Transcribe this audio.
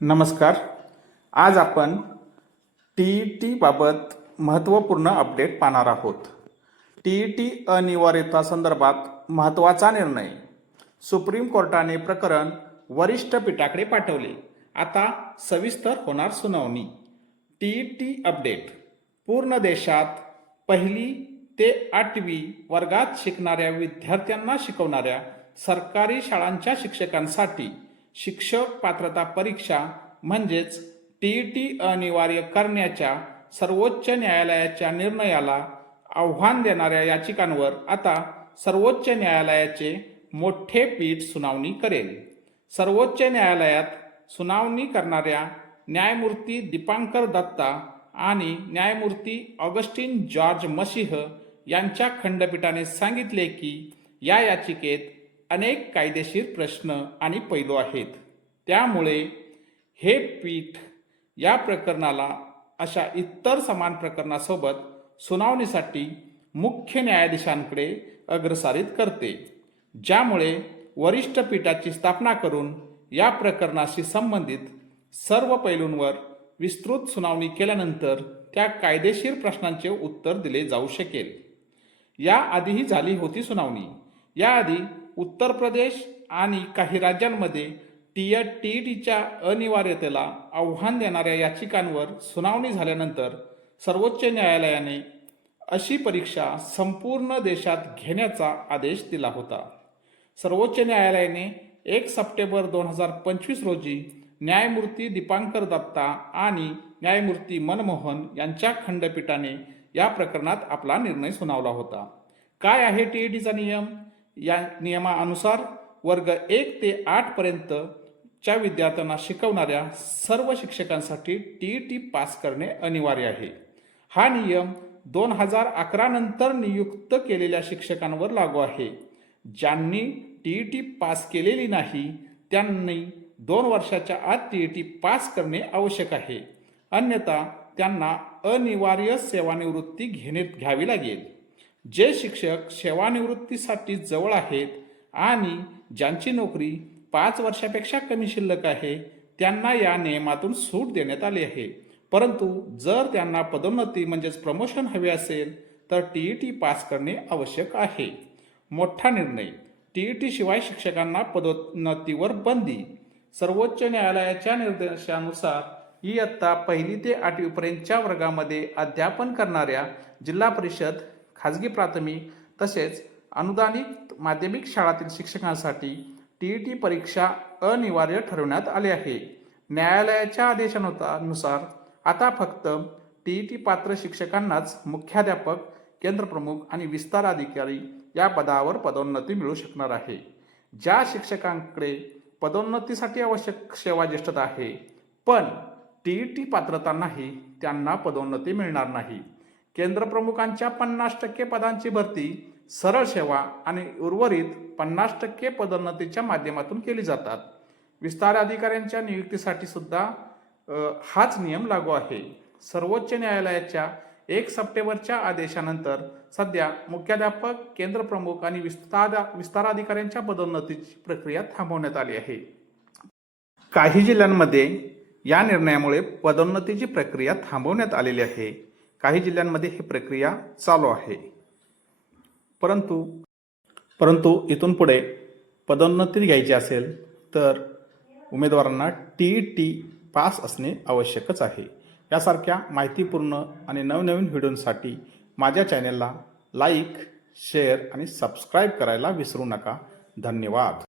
नमस्कार. आज आपण टी बाबत महत्त्वपूर्ण अपडेट पाहणार आहोत. टी अनिवार्यता संदर्भात महत्त्वाचा निर्णय. सुप्रीम कोर्टाने प्रकरण वरिष्ठ पीठाकडे पाठवले. आता सविस्तर होणार सुनावणी. T update. पूर्ण देशात 1ली ते 8वी वर्गात शिकणाऱ्या विद्यार्थ्यांना शिकवणाऱ्या सरकारी शाळांच्या शिक्षकांसाठी शिक्षक पात्रता परीक्षा म्हणजेच टी अनिवार्य करण्याच्या सर्वोच्च न्यायालयाच्या निर्णयाला आव्हान देणाऱ्या याचिकांवर आता सर्वोच्च न्यायालयाचे मोठे पीठ सुनावणी करेल. सर्वोच्च न्यायालयात सुनावणी करणाऱ्या न्यायमूर्ती दीपांकर दत्ता आणि न्यायमूर्ती ऑगस्टिन जॉर्ज मसीह यांच्या खंडपीठाने सांगितले की या याचिकेत अनेक कायदेशीर प्रश्न आणि पैलू आहेत. त्यामुळे हे पीठ या प्रकरणाला अशा इतर समान प्रकरणासोबत सुनावणीसाठी मुख्य न्यायाधीशांकडे अग्रेसित करते, ज्यामुळे वरिष्ठ पीठाची स्थापना करून या प्रकरणाशी संबंधित सर्व पैलूंवर विस्तृत सुनावणी केल्यानंतर त्या कायदेशीर प्रश्नांचे उत्तर दिले जाऊ शकेल. याआधीही झाली होती सुनावणी. याआधी उत्तर प्रदेश आणि काही राज्यांमध्ये टीच्या अनिवार्यतेला आव्हान देणाऱ्या याचिकांवर सुनावणी झाल्यानंतर सर्वोच्च न्यायालयाने अशी परीक्षा संपूर्ण देशात घेण्याचा आदेश दिला होता. सर्वोच्च न्यायालयाने 1 सप्टेंबर 2025 रोजी न्यायमूर्ती दीपांकर दत्ता आणि न्यायमूर्ती मनमोहन यांच्या खंडपीठाने या प्रकरणात आपला निर्णय सुनावला होता. काय आहे टीचा नियम? या नियमानुसार वर्ग 1 ते 8 पर्यंतच्या विद्यार्थ्यांना शिकवणाऱ्या सर्व शिक्षकांसाठी टी पास करणे अनिवार्य आहे. हा नियम 2011 नंतर नियुक्त केलेल्या शिक्षकांवर लागू आहे. ज्यांनी टी पास केलेली नाही त्यांनी 2 वर्षाच्या आत टी पास करणे आवश्यक आहे. अन्यथा त्यांना अनिवार्य सेवानिवृत्ती घ्यावी लागेल. जे शिक्षक सेवानिवृत्तीसाठी जवळ आहेत आणि ज्यांची नोकरी 5 वर्षापेक्षा कमी शिल्लक आहे त्यांना या नियमातून सूट देण्यात आली आहे. परंतु जर त्यांना पदोन्नती म्हणजेच प्रमोशन हवे असेल तर टी पास करणे आवश्यक आहे. मोठा निर्णय. टी शिवाय शिक्षकांना पदोन्नतीवर बंदी. सर्वोच्च न्यायालयाच्या निर्देशानुसार इयत्ता 1ली ते 8वी पर्यंतच्या वर्गामध्ये अध्यापन करणाऱ्या जिल्हा परिषद, खाजगी प्राथमिक तसेच अनुदानित माध्यमिक शाळांतील शिक्षकांसाठी टी परीक्षा अनिवार्य ठरवण्यात आली आहे. न्यायालयाच्या आदेशानुसार आता फक्त टी पात्र शिक्षकांनाच मुख्याध्यापक, केंद्रप्रमुख आणि विस्तार अधिकारी या पदावर पदोन्नती मिळू शकणार आहे. ज्या शिक्षकांकडे पदोन्नतीसाठी आवश्यक सेवा ज्येष्ठता आहे पण टी पात्रता नाही त्यांना पदोन्नती मिळणार नाही. केंद्रप्रमुखांच्या 50% पदांची भरती सरळ सेवा आणि उर्वरित 50% पदोन्नतीच्या माध्यमातून केली जातात. विस्तार अधिकाऱ्यांच्या नियुक्तीसाठी सुद्धा हाच नियम लागू आहे. सर्वोच्च न्यायालयाच्या 1 सप्टेंबरच्या आदेशानंतर सध्या मुख्याध्यापक, केंद्रप्रमुख आणि विस्ताराधिकाऱ्यांच्या पदोन्नतीची प्रक्रिया थांबवण्यात आली आहे. काही जिल्ह्यांमध्ये या निर्णयामुळे पदोन्नतीची प्रक्रिया थांबवण्यात आलेली आहे. काही जिल्ह्यांमध्ये ही प्रक्रिया चालू आहे. परंतु इथून पुढे पदोन्नती घ्यायची असेल तर उमेदवारांना टी पास असणे आवश्यकच आहे. यासारख्या माहितीपूर्ण आणि नवनवीन व्हिडिओसाठी माझ्या चॅनेलला लाईक, शेअर आणि सबस्क्राईब करायला विसरू नका. धन्यवाद.